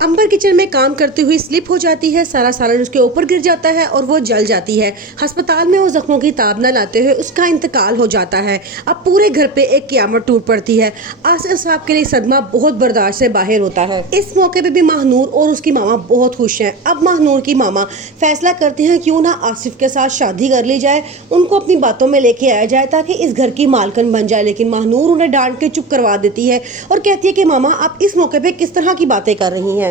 अंबर kitchen में काम करते हुए स्लिप हो जाती है, सारा सालन उसके ऊपर गिर जाता है और वो जल जाती है। अस्पताल में वो जख्मों की ताब न लाते हुए उसका इंतकाल हो जाता है। अब पूरे घर पे एक क़यामत टूट पड़ती है। आसिफ साहब के लिए सदमा बहुत बर्दाश्त से बाहर होता है। इस मौके पे भी महानूर और उसकी मामा बहुत खुश हैं। अब महानूर की मामा फैसला करते हैं क्यों ना आसिफ के साथ शादी कर ली जाए, उनको अपनी बातों में लेके आया जाए ताकि इस घर की मालकिन बन जाए। लेकिन महानूर उन्हें डांट के चुप करवा देती है और कहती है कि मामा आप इस मौके पे किस तरह की बातें कर रही हैं।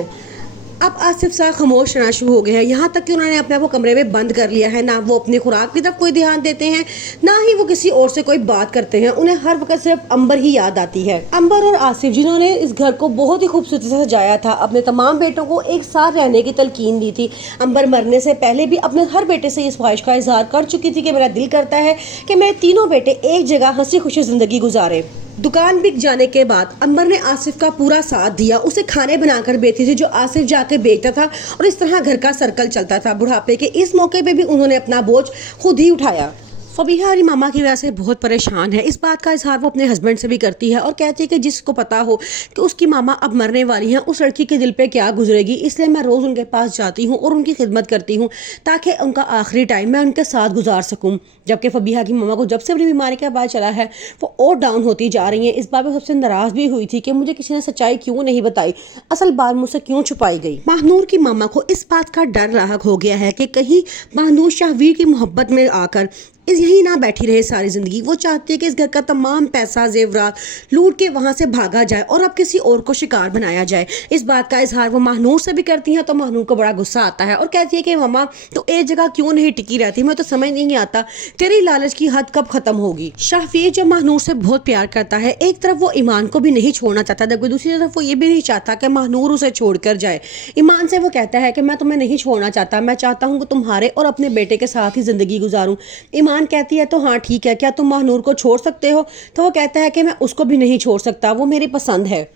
अब आसिफ साहब खामोश रहना शुरू हो गए हैं, यहाँ तक कि उन्होंने अपने आप को कमरे में बंद कर लिया है। ना वो अपनी खुराक की तरफ कोई ध्यान देते हैं, ना ही वो किसी और से कोई बात करते हैं। उन्हें हर वक्त सिर्फ अंबर ही याद आती है। अंबर और आसिफ जिन्होंने इस घर को बहुत ही खूबसूरती से सजाया था, अपने तमाम बेटों को एक साथ रहने की तलकीन दी थी। अंबर मरने से पहले भी अपने हर बेटे से इस ख्वाहिश का इजहार कर चुकी थी कि मेरा दिल करता है कि मेरे तीनों बेटे एक जगह हंसी खुशी जिंदगी गुजारे। दुकान बिक जाने के बाद अंबर ने आसिफ का पूरा साथ दिया, उसे खाने बनाकर बेचती थी जो आसिफ जाके बेचता था और इस तरह घर का सर्कल चलता था। बुढ़ापे के इस मौके पे भी उन्होंने अपना बोझ खुद ही उठाया। फबीहा अपनी मामा की वजह से बहुत परेशान है। इस बात का इजहार वो अपने हस्बैंड से भी करती है और कहती है कि जिसको पता हो कि उसकी मामा अब मरने वाली हैं, उस लड़की के दिल पे क्या गुजरेगी, इसलिए मैं रोज़ उनके पास जाती हूँ और उनकी खिदमत करती हूँ ताकि उनका आखिरी टाइम मैं उनके साथ गुजार सकूँ। जबकि फबीहा की मामा को जब से अपनी बीमारी का पता चला है वो और डाउन होती जा रही हैं। इस बात में सबसे नाराज़ भी हुई थी कि मुझे किसी ने सच्चाई क्यों नहीं बताई, असल बात मुझसे क्यों छुपाई गई। महानूर की मामा को इस बात का डर लाहक हो गया है कि कहीं महानूर शाहवीर की मोहब्बत में आकर यही ना बैठी रहे सारी जिंदगी। वो चाहती है कि इस घर का तमाम पैसा जेवरात लूट के वहां से भागा जाए और अब किसी और को शिकार बनाया जाए। इस बात का इजहार वो महानूर से भी करती हैं तो महानूर को बड़ा गुस्सा आता है और कहती है कि मामा तो एक जगह क्यों नहीं टिकी रहती, मैं तो समझ नहीं आता तेरी लालच की हद कब खत्म होगी। शाहवीर जो महानूर से बहुत प्यार करता है, एक तरफ वो ईमान को भी नहीं छोड़ना चाहता, जबकि दूसरी तरफ वो ये भी नहीं चाहता कि महानूर उसे छोड़कर जाए। ईमान से वो कहता है कि मैं तुम्हें नहीं छोड़ना चाहता, मैं चाहता हूँ कि तुम्हारे और अपने बेटे के साथ ही जिंदगी गुजारूं। ईमान कहती है तो हाँ ठीक है, क्या तुम महानूर को छोड़ सकते हो? तो वो कहता है कि मैं उसको भी नहीं छोड़ सकता, वो मेरी पसंद है।